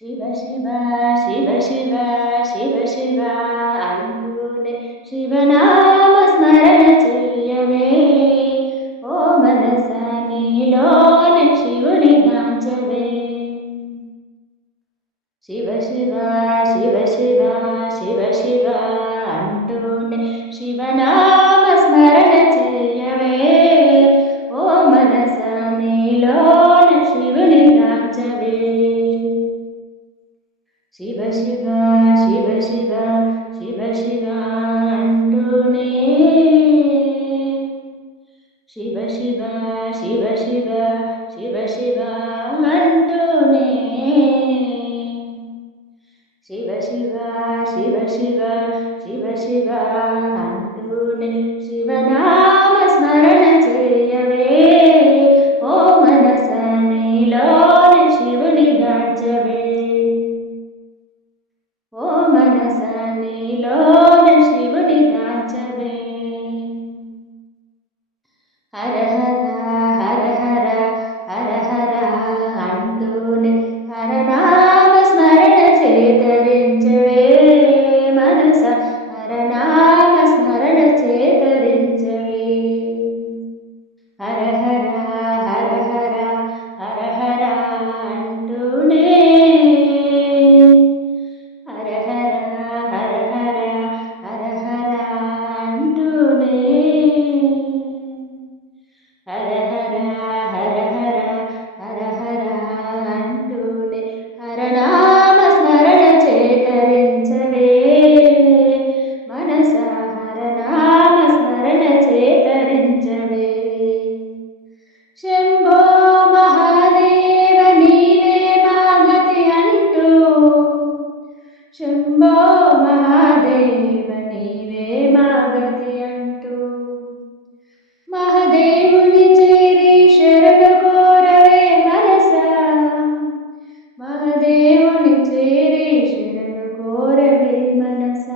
శివ శివ శివ శివ శివ శివ అంటూనే శివనామ స్మరణ చెయ్యవే. ఓ మనస నీలోని శివుని గాంచవే. శివ శివ శివ శివ శివ శివ అంటూనే శివనామ స్మరణ చెయ్యవే. ఓ మనస నీలోని శివుని గాంచవే. శివ శివ శివ శివ శివ శివ అంటూనే శివ శివ శివ శివ శివ శివ అంటూనే శివ శివ శివ శివ శివ శివ అంటూనే శివనామ స్మరణ చేయవే. ఓ మనస నీలోని శివుని గాంచవే. ఓ మనస నీలోని శివుని గాంచవే. హర హర హర హర హర హర అంటూనే హరనామ స్మరణ చేతరించవే. మనస హరనామ స్మరణ చేతరించవే. హర హర హర హర హర హర అంటూనే హర హర హర హర హర హర అంటూనే హర హర హర హర హర హర అంటూనే హరనామ స్మరణ చేతరించవే. మనస హరనామ స్మరణ చేతరించవే. శంభో మహాదేవ నీవే మా గతి అంటూ శంభో మహాదేవ నీవే మా గతి అంటూ మహాదేవుని చేరి శరణు కోరవే. మనస మహాదేవుని చేరి శరణు కోరవే. మనస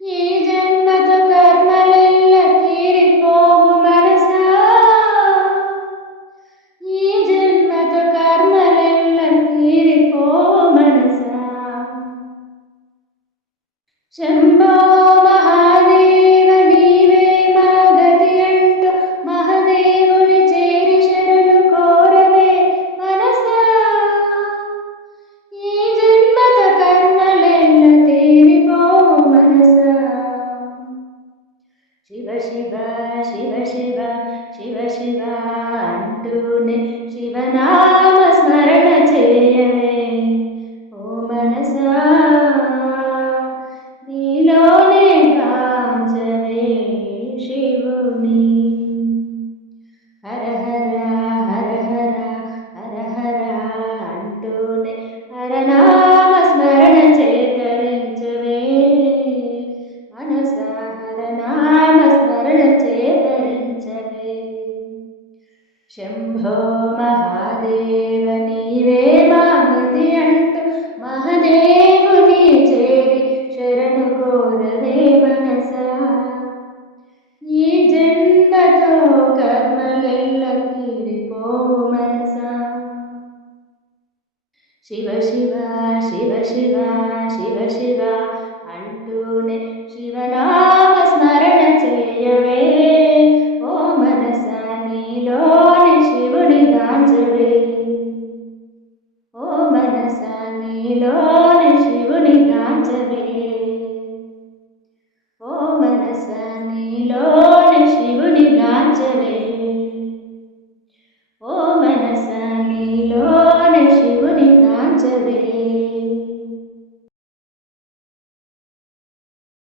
ఈ జన్మతో కర్మలెల్ల తీరిపోవు. మనస ఈ జన్మతో కర్మలెల్ల తీరిపోవు. మనస శంభో మహాదేవ నీవే మా గతి అంటూ మహాదేవుని చేరి శరణు కోరవే. మనస ఈ జన్మతో కర్మలెల్ల తీరిపోవు. మనస శివ శివ శివ శివ శివ శివ అంటూనే శివనామ స్మరణ చేయవే. ఓ మనస నీలోనే కాంచవే శివుని. హర హర హర హర హర హర అంటూనే హరనామ స్మరణ చేతరించవే. మనస హరనామ స్మరణ చేతరించవే. శంభో మహాదేవ నీవే మా గతి అంటూ మహాదేవుని చేరి శరణు కోరవే. మనస ఈ జన్మతో కర్మలెల్ల తీరిపోవు. మనస శివ శివ శివ శివ శివ శివ అంటూనే శివనా